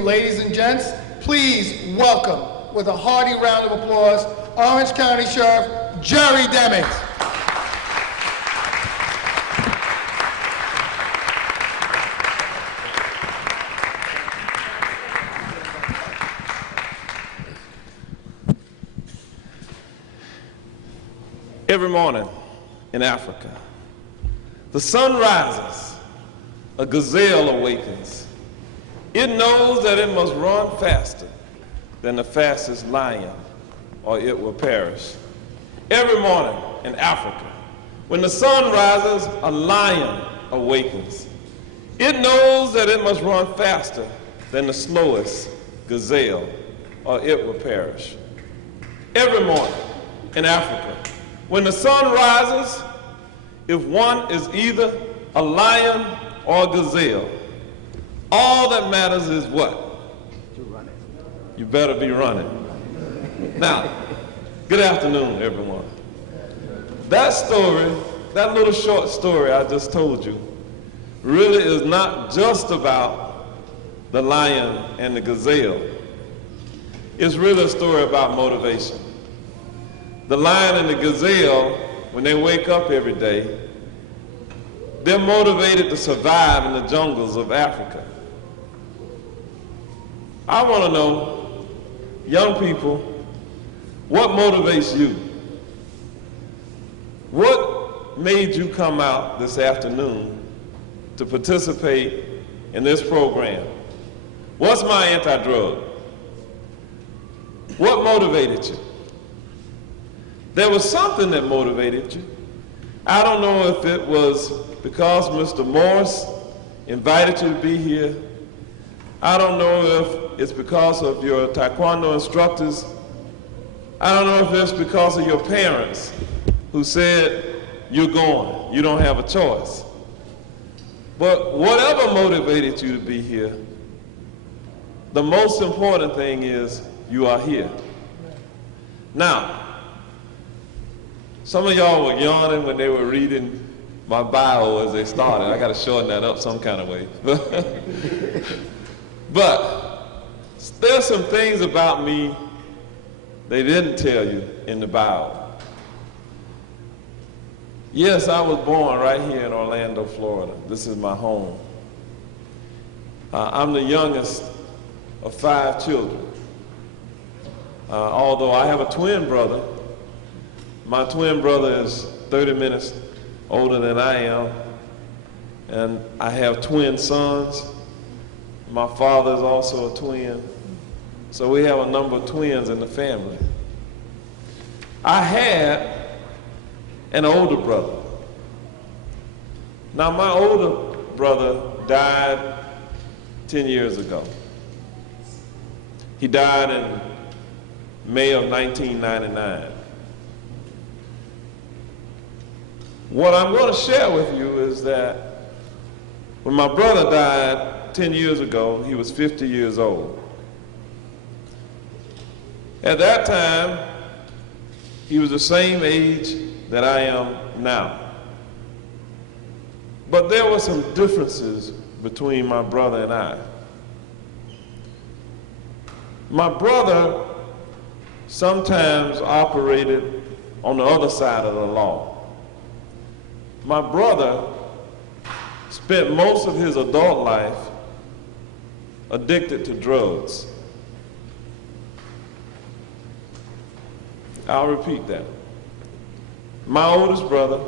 Ladies and gents, please welcome with a hearty round of applause, Orange County Sheriff Jerry Demings. Every morning in Africa, the sun rises, a gazelle awakens. It knows that it must run faster than the fastest lion, or it will perish. Every morning in Africa, when the sun rises, a lion awakens. It knows that it must run faster than the slowest gazelle, or it will perish. Every morning in Africa, when the sun rises, if one is either a lion or a gazelle, all that matters is what? You better be running. Now, good afternoon, everyone. That story, that little short story I just told you, really is not just about the lion and the gazelle. It's really a story about motivation. The lion and the gazelle, when they wake up every day, they're motivated to survive in the jungles of Africa. I want to know, young people, what motivates you? What made you come out this afternoon to participate in this program? What's my anti-drug? What motivated you? There was something that motivated you. I don't know if it was because Mr. Morse invited you to be here. I don't know if it's because of your taekwondo instructors. I don't know if it's because of your parents who said, you're going, you don't have a choice. But whatever motivated you to be here, the most important thing is you are here. Now, some of y'all were yawning when they were reading my bio as they started. I got to shorten that up some kind of way. But there's some things about me they didn't tell you in the bio. Yes, I was born right here in Orlando, Florida. This is my home. I'm the youngest of 5 children. Although I have a twin brother. My twin brother is 30 minutes older than I am, and I have twin sons. My father is also a twin, so we have a number of twins in the family. I had an older brother. Now, my older brother died 10 years ago. He died in May of 1999. What I'm going to share with you is that when my brother died 10 years ago, he was 50 years old. At that time, he was the same age that I am now. But there were some differences between my brother and I. My brother sometimes operated on the other side of the law. My brother spent most of his adult life addicted to drugs. I'll repeat that. My oldest brother,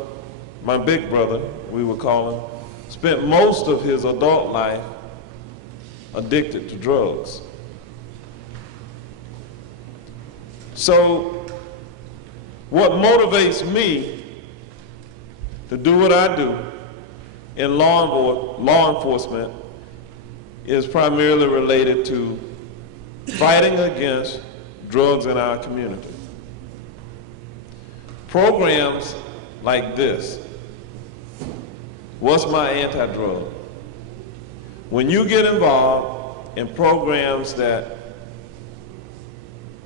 my big brother, we would call him, spent most of his adult life addicted to drugs. So, what motivates me to do what I do in law enforcement is primarily related to fighting against drugs in our community. Programs like this, What's My Anti-Drug? When you get involved in programs that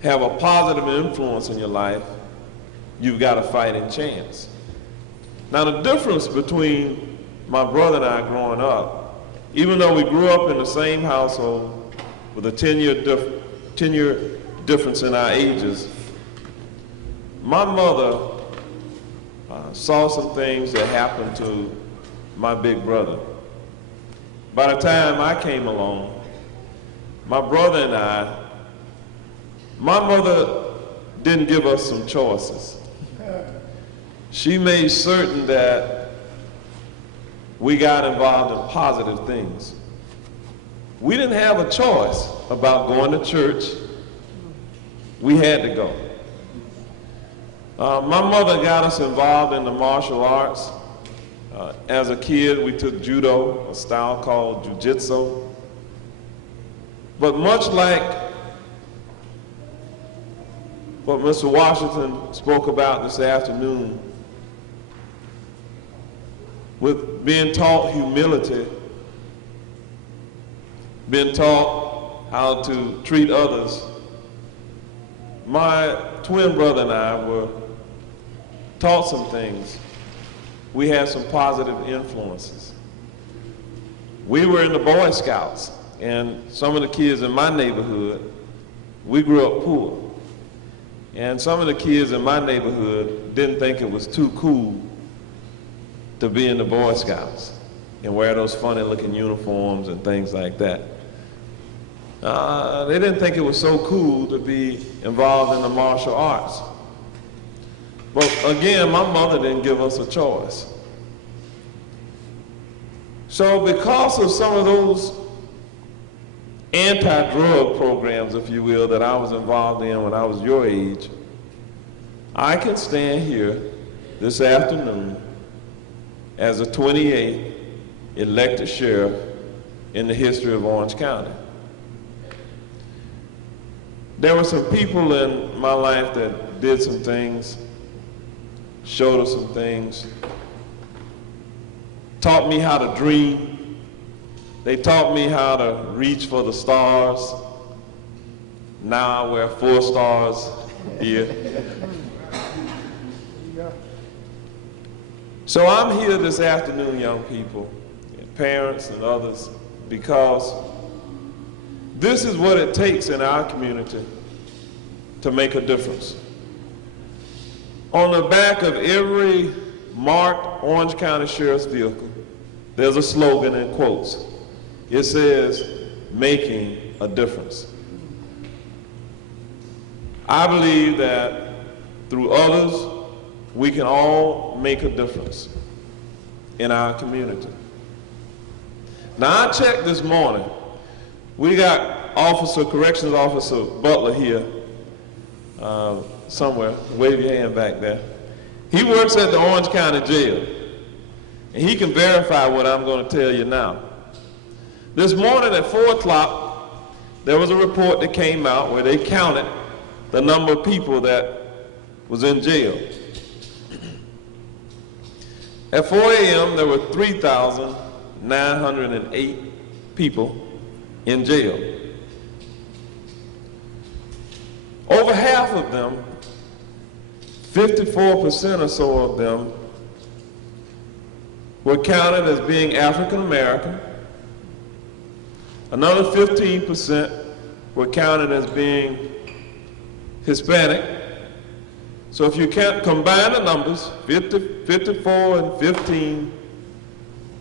have a positive influence in your life, you've got a fighting chance. Now, the difference between my brother and I growing up, even though we grew up in the same household, with a 10-year difference in our ages, my mother saw some things that happened to my big brother. By the time I came along, my brother and my mother didn't give us some choices. She made certain that we got involved in positive things. We didn't have a choice about going to church. We had to go. My mother got us involved in the martial arts. As a kid, we took judo, a style called jiu-jitsu. But much like what Mr. Washington spoke about this afternoon, with being taught humility, being taught how to treat others, my twin brother and I were taught some things. We had some positive influences. We were in the Boy Scouts, and some of the kids in my neighborhood, we grew up poor. And some of the kids in my neighborhood didn't think it was too cool to be in the Boy Scouts and wear those funny looking uniforms and things like that. They didn't think it was so cool to be involved in the martial arts. But again, my mother didn't give us a choice. So because of some of those anti-drug programs, if you will, that I was involved in when I was your age, I can stand here this afternoon as the 28th elected sheriff in the history of Orange County. There were some people in my life that did some things, showed us some things, taught me how to dream. They taught me how to reach for the stars. Now I wear 4 stars here. So I'm here this afternoon, young people, and parents and others, because this is what it takes in our community to make a difference. On the back of every marked Orange County Sheriff's vehicle, there's a slogan in quotes. It says, "Making a difference." I believe that through others, we can all make a difference in our community. Now, I checked this morning. We got Corrections Officer Butler here somewhere. Wave your hand back there. He works at the Orange County Jail, and he can verify what I'm going to tell you now. This morning at 4 o'clock, there was a report that came out where they counted the number of people that was in jail. At 4 a.m., there were 3,908 people in jail. Over half of them, 54% or so of them, were counted as being African American. Another 15% were counted as being Hispanic. So if you can't combine the numbers, 54 and 15,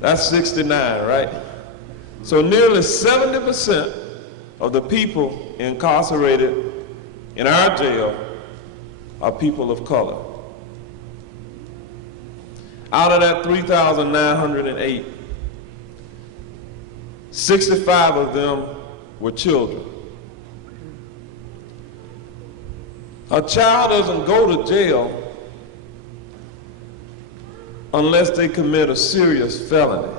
that's 69, right? So nearly 70% of the people incarcerated in our jail are people of color. Out of that 3,908, 65 of them were children. A child doesn't go to jail unless they commit a serious felony.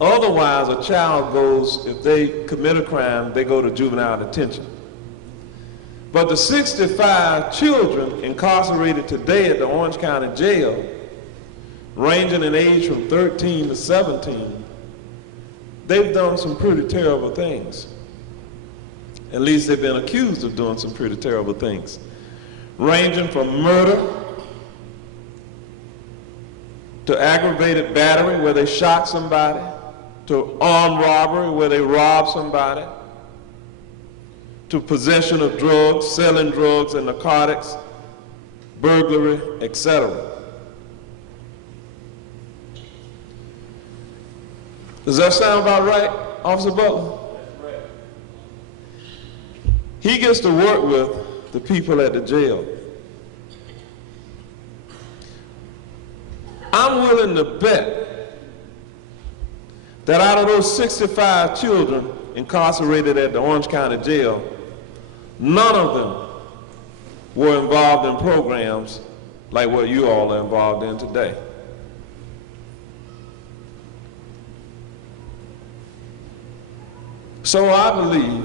Otherwise, a child goes, if they commit a crime, they go to juvenile detention. But the 65 children incarcerated today at the Orange County Jail, ranging in age from 13 to 17, they've done some pretty terrible things. At least they've been accused of doing some pretty terrible things, ranging from murder to aggravated battery where they shot somebody, to armed robbery where they robbed somebody, to possession of drugs, selling drugs and narcotics, burglary, etc. Does that sound about right, Officer Butler? He gets to work with the people at the jail. I'm willing to bet that out of those 65 children incarcerated at the Orange County Jail, none of them were involved in programs like what you all are involved in today. So I believe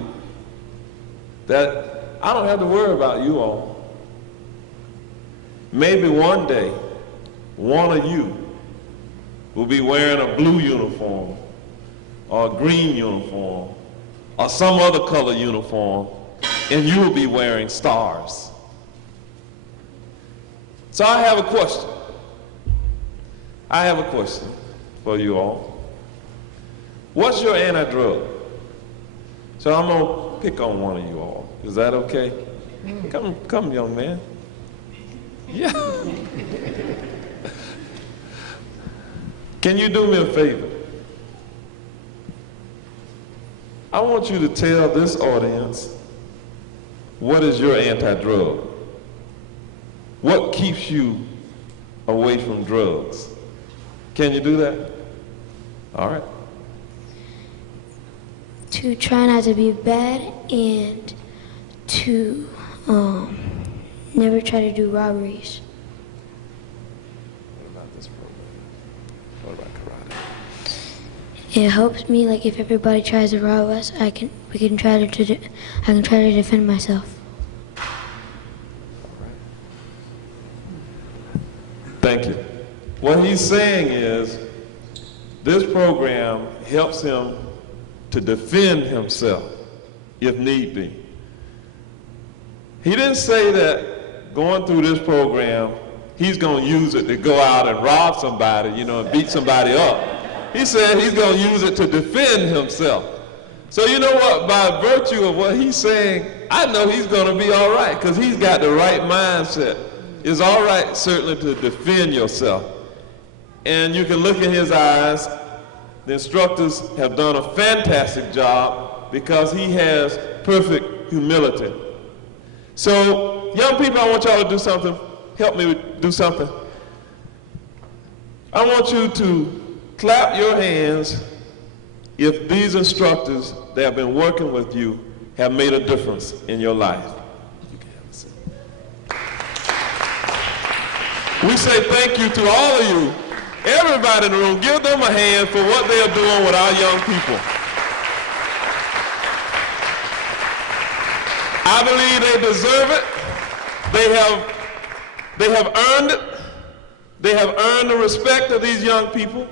that I don't have to worry about you all. Maybe one day, one of you will be wearing a blue uniform or a green uniform or some other color uniform, and you will be wearing stars. So I have a question. I have a question for you all. What's your anti-drug? So I'm gonna pick on one of you all. Is that okay? Come, young man. Yeah. Can you do me a favor? I want you to tell this audience what is your anti-drug? What keeps you away from drugs? Can you do that? All right. To try not to be bad and to never try to do robberies. What about this program? What about karate? It helps me, like if everybody tries to rob us, I can try to defend myself. Thank you. What he's saying is this program helps him to defend himself if need be. He didn't say that going through this program, he's going to use it to go out and rob somebody, and beat somebody up. He said he's going to use it to defend himself. So you know what? By virtue of what he's saying, I know he's going to be all right because he's got the right mindset. It's all right, certainly, to defend yourself. And you can look in his eyes. The instructors have done a fantastic job because he has perfect humility. So, young people, I want y'all to do something. Help me do something. I want you to clap your hands if these instructors that have been working with you have made a difference in your life. You can have a seat. We say thank you to all of you. Everybody in the room, give them a hand for what they are doing with our young people. I believe they deserve it. They have earned it. They have earned the respect of these young people.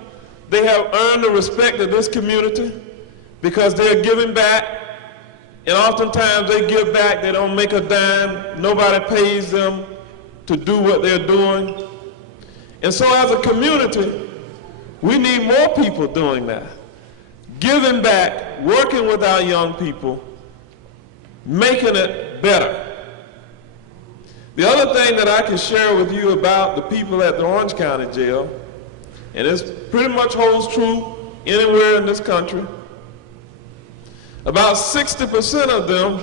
They have earned the respect of this community because they're giving back. And oftentimes they give back, they don't make a dime. Nobody pays them to do what they're doing. And so as a community, we need more people doing that. Giving back, working with our young people, making it better. The other thing that I can share with you about the people at the Orange County Jail, and this pretty much holds true anywhere in this country, about 60% of them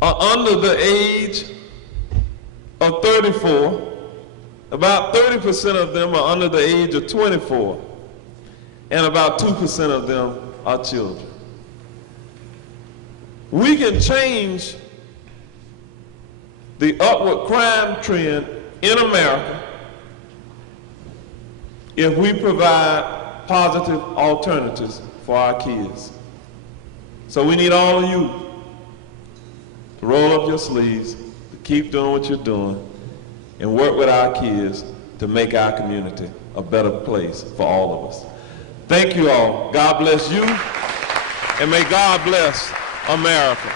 are under the age of 34. About 30% of them are under the age of 24, and about 2% of them are children. We can change the upward crime trend in America if we provide positive alternatives for our kids. So we need all of you to roll up your sleeves, to keep doing what you're doing, and work with our kids to make our community a better place for all of us. Thank you all. God bless you, and may God bless America.